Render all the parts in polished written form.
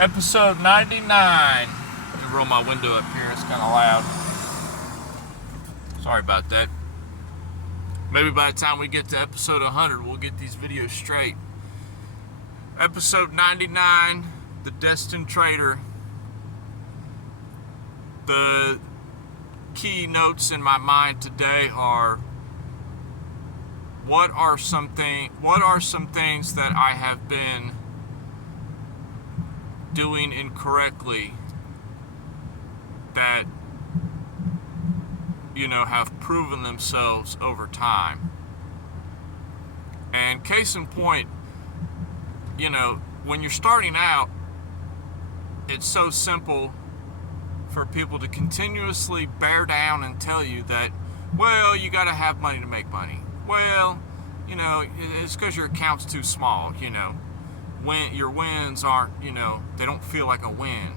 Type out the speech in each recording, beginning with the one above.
Episode 99. Let me roll my window up here, it's kind of loud. Sorry about that. Maybe by the time we get to episode 100, we'll get these videos straight. Episode 99, The Destined Trader. The key notes in my mind today are, what are some things that I have been doing incorrectly that have proven themselves over time. And case in point, when you're starting out, it's so simple for people to continuously bear down and tell you that, well, you got to have money to make money. Well, it's because your account's too small. When your wins aren't, they don't feel like a win.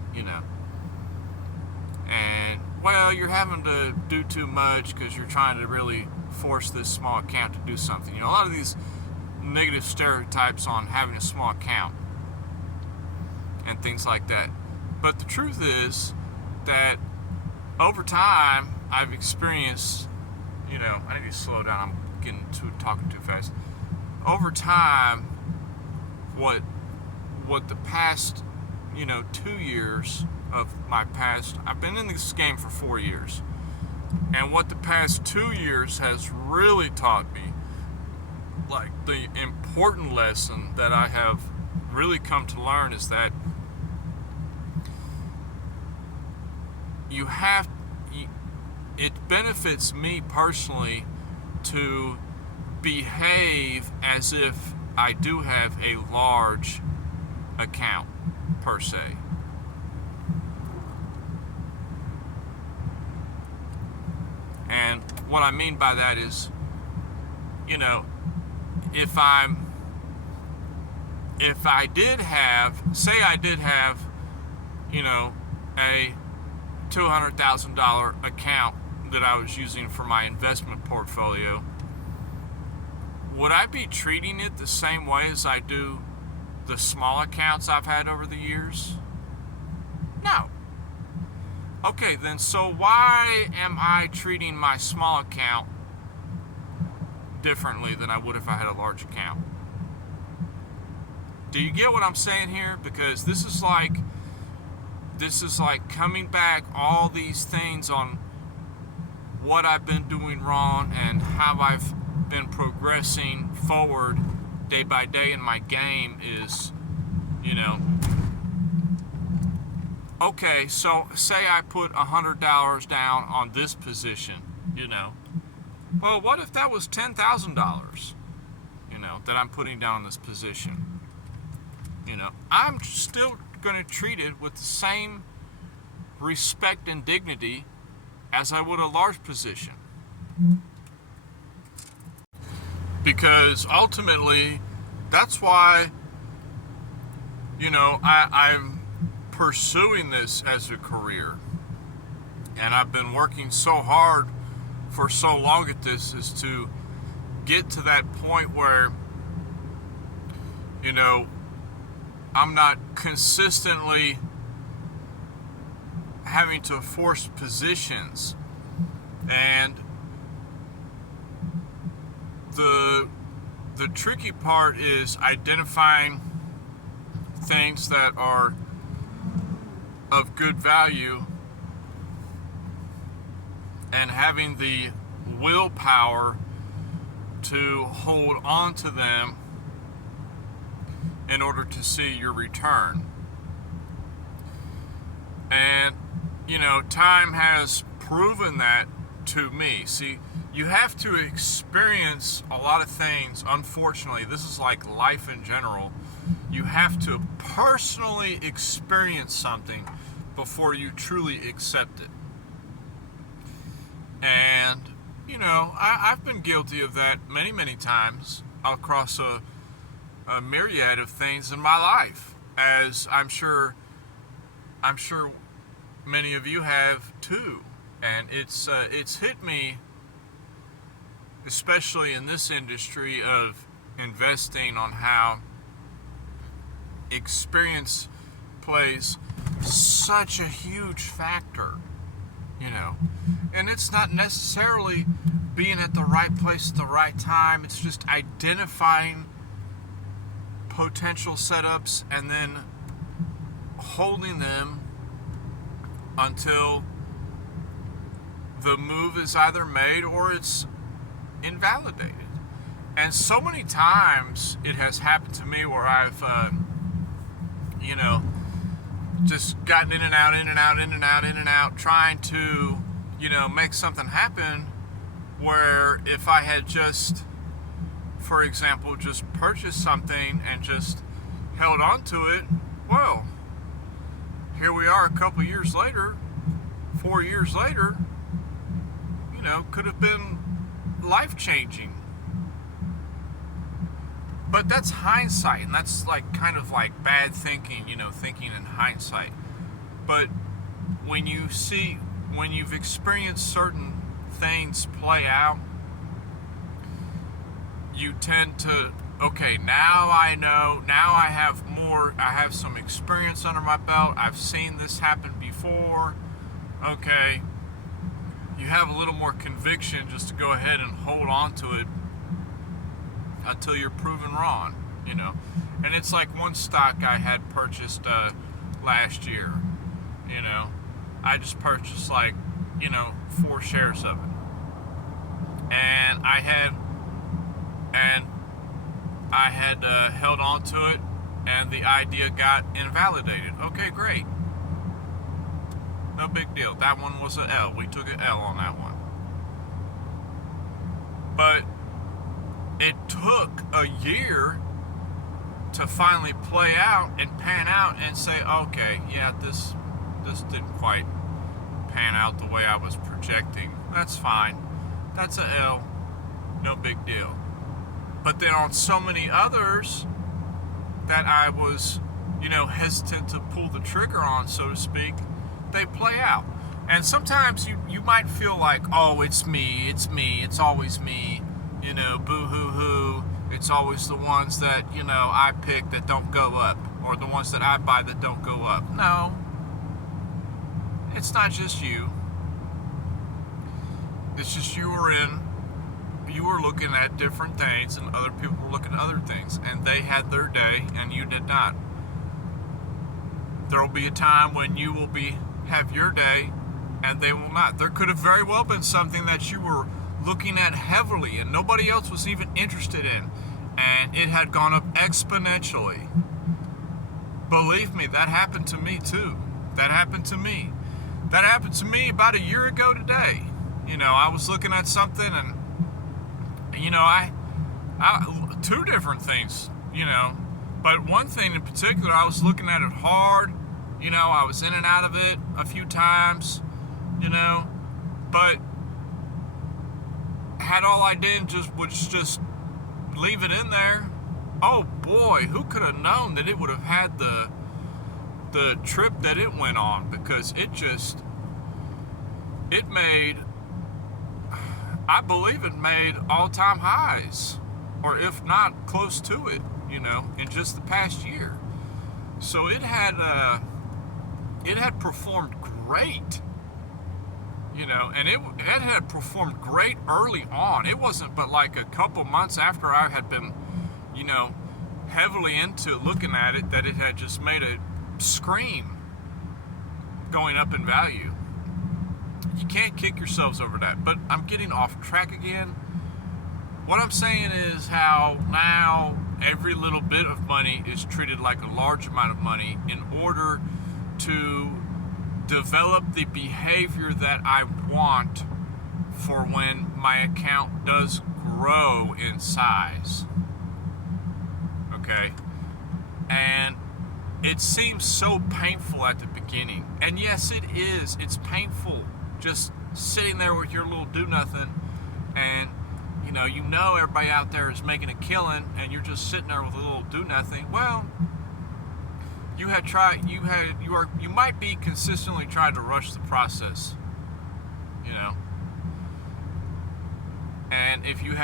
And, well, you're having to do too much because you're trying to really force this small account to do something. A lot of these negative stereotypes on having a small account and things like that. But the truth is that over time, I've experienced, I need to slow down, I'm talking too fast. Over time, what the past, 2 years of my past, I've been in this game for 4 years, and what the past 2 years has really taught me, like the important lesson that I have really come to learn, is that it benefits me personally to behave as if I do have a large account per se. And what I mean by that is, if I did have, say I did have, a $200,000 account that I was using for my investment portfolio, would I be treating it the same way as I do the small accounts I've had over the years? No. Okay, then so why am I treating my small account differently than I would if I had a large account? Do you get what I'm saying here? Because this is like coming back all these things on what I've been doing wrong and how I've been progressing forward day by day in my game is, okay, so say I put $100 down on this position, well, what if that was $10,000, that I'm putting down on this position? I'm still going to treat it with the same respect and dignity as I would a large position. Because ultimately, that's why, I'm pursuing this as a career. And I've been working so hard for so long at this, is to get to that point where, I'm not consistently having to force positions. And the tricky part is identifying things that are of good value and having the willpower to hold on to them in order to see your return. And time has proven that to me. See, you have to experience a lot of things. Unfortunately, this is like life in general. You have to personally experience something before you truly accept it. And, I've been guilty of that many, many times across a myriad of things in my life, as I'm sure many of you have too. And it's hit me, especially in this industry of investing, on how experience plays such a huge factor, and it's not necessarily being at the right place at the right time. It's just identifying potential setups and then holding them until the move is either made or it's invalidated. And so many times it has happened to me where I've just gotten in and out, trying to make something happen, where if I had just, for example, just purchased something and just held on to it, well, here we are a couple years later, 4 years later, could have been life-changing. But that's hindsight, and that's kind of like bad thinking, thinking in hindsight. But when you've experienced certain things play out, you tend to, okay, now I know, now I have some experience under my belt, I've seen this happen before, okay, you have a little more conviction just to go ahead and hold on to it until you're proven wrong, And it's like one stock I had purchased last year, I just purchased 4 shares of it. And I had held on to it, and the idea got invalidated. Okay, great. No big deal. That one was an L. We took an L on that one. But it took a year to finally play out and pan out and say, okay, yeah, this didn't quite pan out the way I was projecting. That's fine. That's a L. No big deal. But then on so many others that I was, hesitant to pull the trigger on, so to speak, they play out. And sometimes you might feel like, oh, it's me, it's always me, boo-hoo-hoo. It's always the ones that, I pick that don't go up, or the ones that I buy that don't go up. No. It's not just you. It's just you were looking at different things, and other people were looking at other things, and they had their day and you did not. There will be a time when you will have your day and they will not. There could have very well been something that you were looking at heavily and nobody else was even interested in, and it had gone up exponentially. Believe me, that happened to me too. That happened to me about a year ago today. I was looking at something, and I two different things, but one thing in particular, I was looking at it hard. I was in and out of it a few times, but had all I did was just leave it in there. Oh boy, who could have known that it would have had the trip that it went on, because I believe it made all-time highs, or if not close to it, in just the past year. So it had performed great, and it had performed great early on. It wasn't but like a couple months after I had been, heavily into looking at it, that it had just made a scream going up in value. You can't kick yourselves over that. But I'm getting off track again. What I'm saying is how now every little bit of money is treated like a large amount of money in order to develop the behavior that I want for when my account does grow in size. Okay? And it seems so painful at the beginning. And yes, it is. It's painful just sitting there with your little do-nothing, and everybody out there is making a killing, and you're just sitting there with a little do-nothing. Well, you might be consistently trying to rush the process, and if you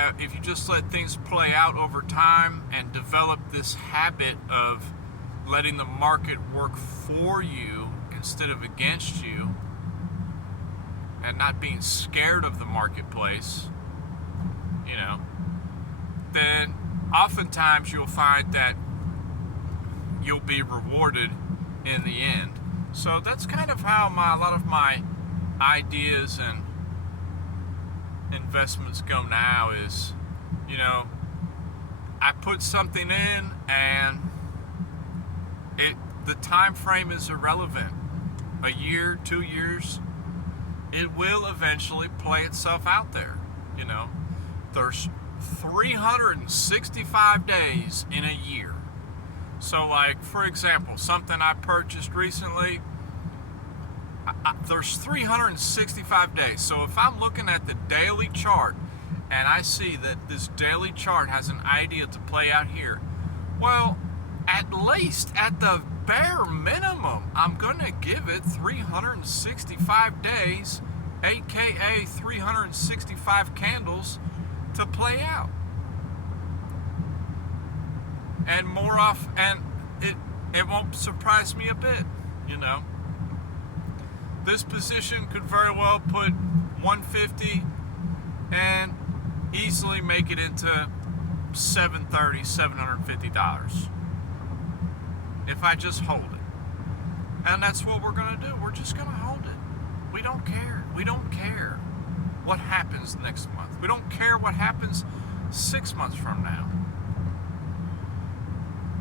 just let things play out over time and develop this habit of letting the market work for you instead of against you, and not being scared of the marketplace, then oftentimes you'll find that you'll be rewarded in the end. So that's kind of how a lot of my ideas and investments go now is, I put something in and the time frame is irrelevant. A year, 2 years, it will eventually play itself out there. There's 365 days in a year. So, like, for example, something I purchased recently, there's 365 days. So if I'm looking at the daily chart and I see that this daily chart has an idea to play out here, well, at least at the bare minimum, I'm going to give it 365 days, aka 365 candles to play out. And more off, and it won't surprise me a bit, This position could very well put 150 and easily make it into $730, $750 if I just hold it. And that's what we're going to do. We're just going to hold it. We don't care. We don't care what happens next month. We don't care what happens 6 months from now.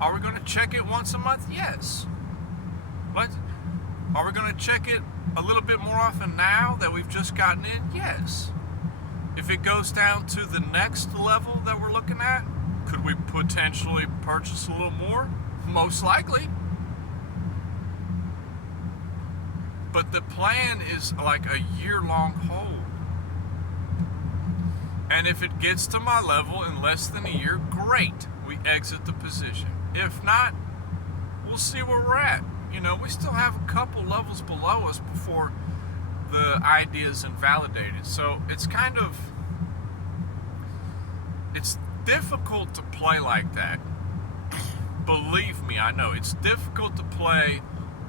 Are we going to check it once a month? Yes. But are we going to check it a little bit more often now that we've just gotten in? Yes. If it goes down to the next level that we're looking at, could we potentially purchase a little more? Most likely. But the plan is like a year-long hold. And if it gets to my level in less than a year, great. We exit the position. If not, we'll see where we're at. We still have a couple levels below us before the idea is invalidated. So it's difficult to play like that. Believe me, I know. It's difficult to play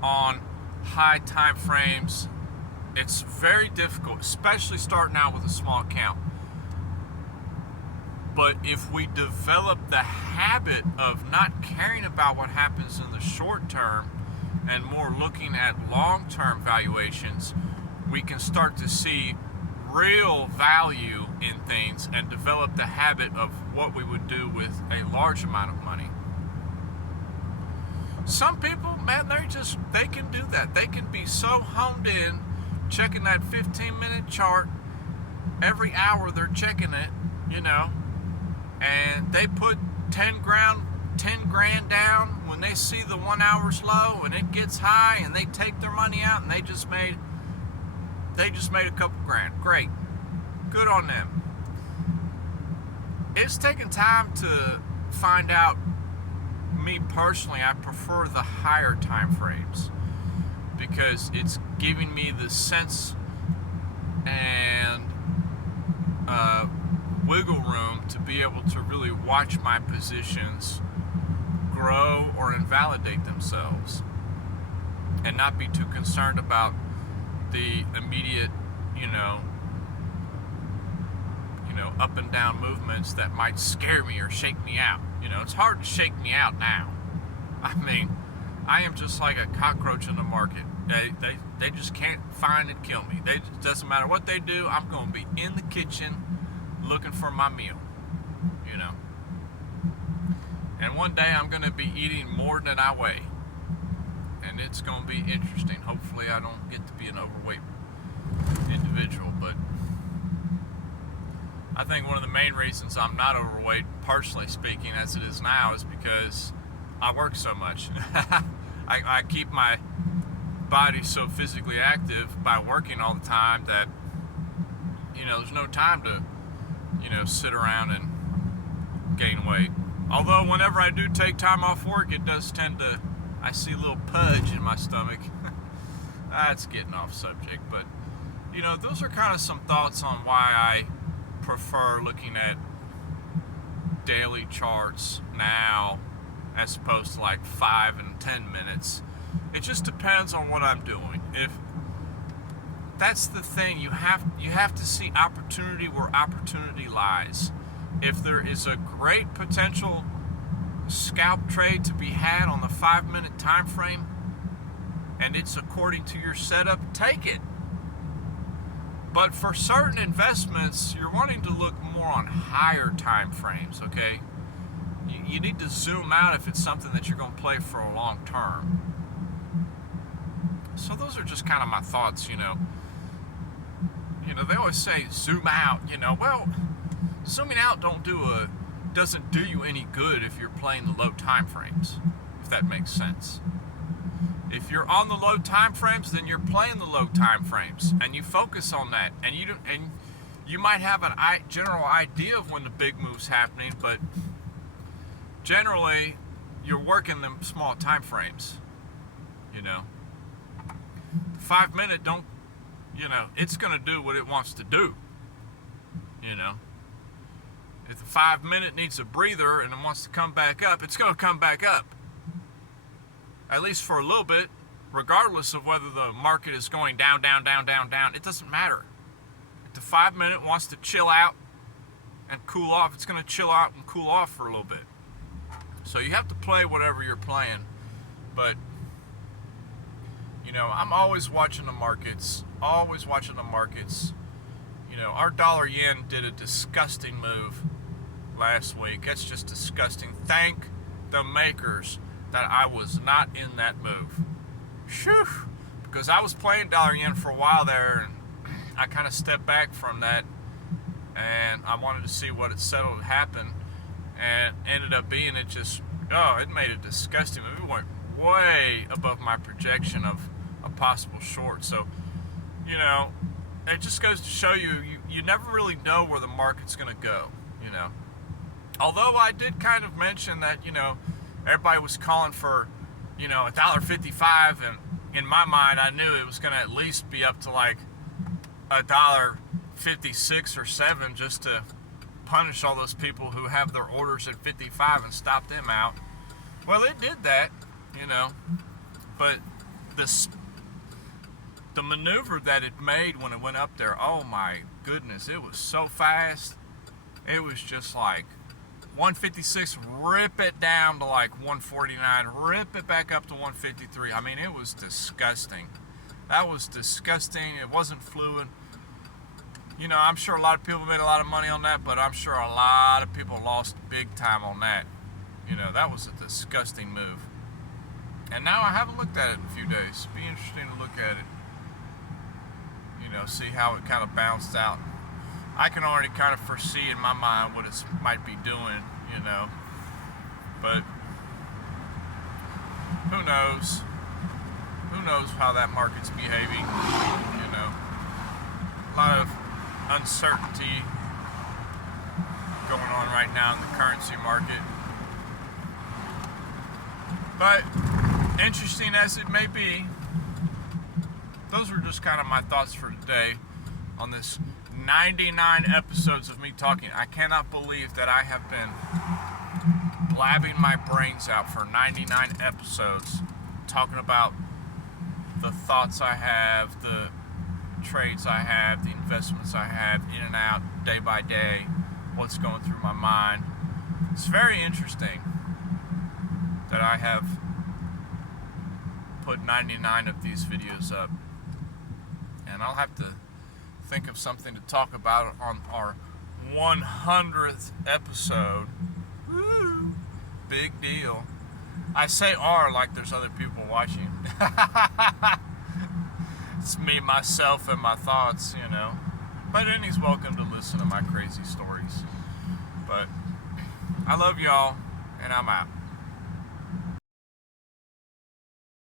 on high time frames. It's very difficult, especially starting out with a small account. But if we develop the habit of not caring about what happens in the short term and more looking at long-term valuations, we can start to see real value in things and develop the habit of what we would do with a large amount of money. Some people, man, they can do that. They can be so honed in, checking that 15-minute chart. Every hour they're checking it, and they put 10 grand down when they see the 1 hour's low and it gets high, and they take their money out and they just made a couple grand. Great. Good on them. It's taken time to find out. Me personally, I prefer the higher time frames because it's giving me the sense and wiggle room to be able to really watch my positions grow or invalidate themselves and not be too concerned about the immediate, up and down movements that might scare me or shake me out. It's hard to shake me out now. I mean, I am just like a cockroach in the market. They just can't find and kill me. It doesn't matter what they do. I'm going to be in the kitchen looking for my meal, And one day I'm going to be eating more than I weigh. And it's going to be interesting. Hopefully I don't get to be an overweight individual, but I think one of the main reasons I'm not overweight, personally speaking, as it is now, is because I work so much. I keep my body so physically active by working all the time that, there's no time to, sit around and gain weight. Although whenever I do take time off work, it does tend to, I see a little pudge in my stomach. That's getting off subject, but, those are kind of some thoughts on why I prefer looking at daily charts now as opposed to like 5 and 10 minutes. It just depends on what I'm doing. If that's the thing, you have to see opportunity where opportunity lies. If there is a great potential scalp trade to be had on the 5-minute time frame and it's according to your setup, take it. But for certain investments, you're wanting to look more on higher time frames, okay? You need to zoom out if it's something that you're going to play for a long term. So those are just kind of my thoughts, you know. They always say zoom out, well, zooming out doesn't do you any good if you're playing the low time frames, if that makes sense. If you're on the low time frames, then you're playing the low time frames and you focus on that, and you might have a general idea of when the big move's happening, but generally you're working them small time frames. The 5-minute it's going to do what it wants to do. If the 5-minute needs a breather and it wants to come back up, it's going to come back up. At least for a little bit, regardless of whether the market is going down, down, down, down, down. It doesn't matter. If the 5-minute wants to chill out and cool off, it's going to chill out and cool off for a little bit. So you have to play whatever you're playing. But, I'm always watching the markets. Our dollar yen did a disgusting move last week. That's just disgusting. Thank the makers that I was not in that move. Phew! Because I was playing dollar yen for a while there, and I kind of stepped back from that, and I wanted to see what it settled to happen, and ended up being it made it disgusting. It went way above my projection of a possible short. So, it just goes to show you never really know where the market's going to go, Although I did kind of mention that, everybody was calling for, $1.55, and in my mind, I knew it was going to at least be up to like $1.56 or $7 just to punish all those people who have their orders at 55 and stop them out. Well, it did that, but the maneuver that it made when it went up there, oh my goodness, it was so fast. It was just like 156, rip it down to like 149, rip it back up to 153. I mean, it was disgusting. That was disgusting. It wasn't fluid. I'm sure a lot of people made a lot of money on that, but I'm sure a lot of people lost big time on that. That was a disgusting move. And now I haven't looked at it in a few days. It'd be interesting to look at it. See how it kind of bounced out. I can already kind of foresee in my mind what it might be doing, But who knows? Who knows how that market's behaving? A lot of uncertainty going on right now in the currency market. But interesting as it may be, those were just kind of my thoughts for today on this 99 episodes of me talking. I cannot believe that I have been blabbing my brains out for 99 episodes talking about the thoughts I have, the trades I have, the investments I have, in and out, day by day, what's going through my mind. It's very interesting that I have put 99 of these videos up. And I'll have to think of something to talk about on our 100th episode. Woo! Big deal. I say "our" like there's other people watching. It's me, myself, and my thoughts, But anybody's welcome to listen to my crazy stories. But I love y'all, and I'm out.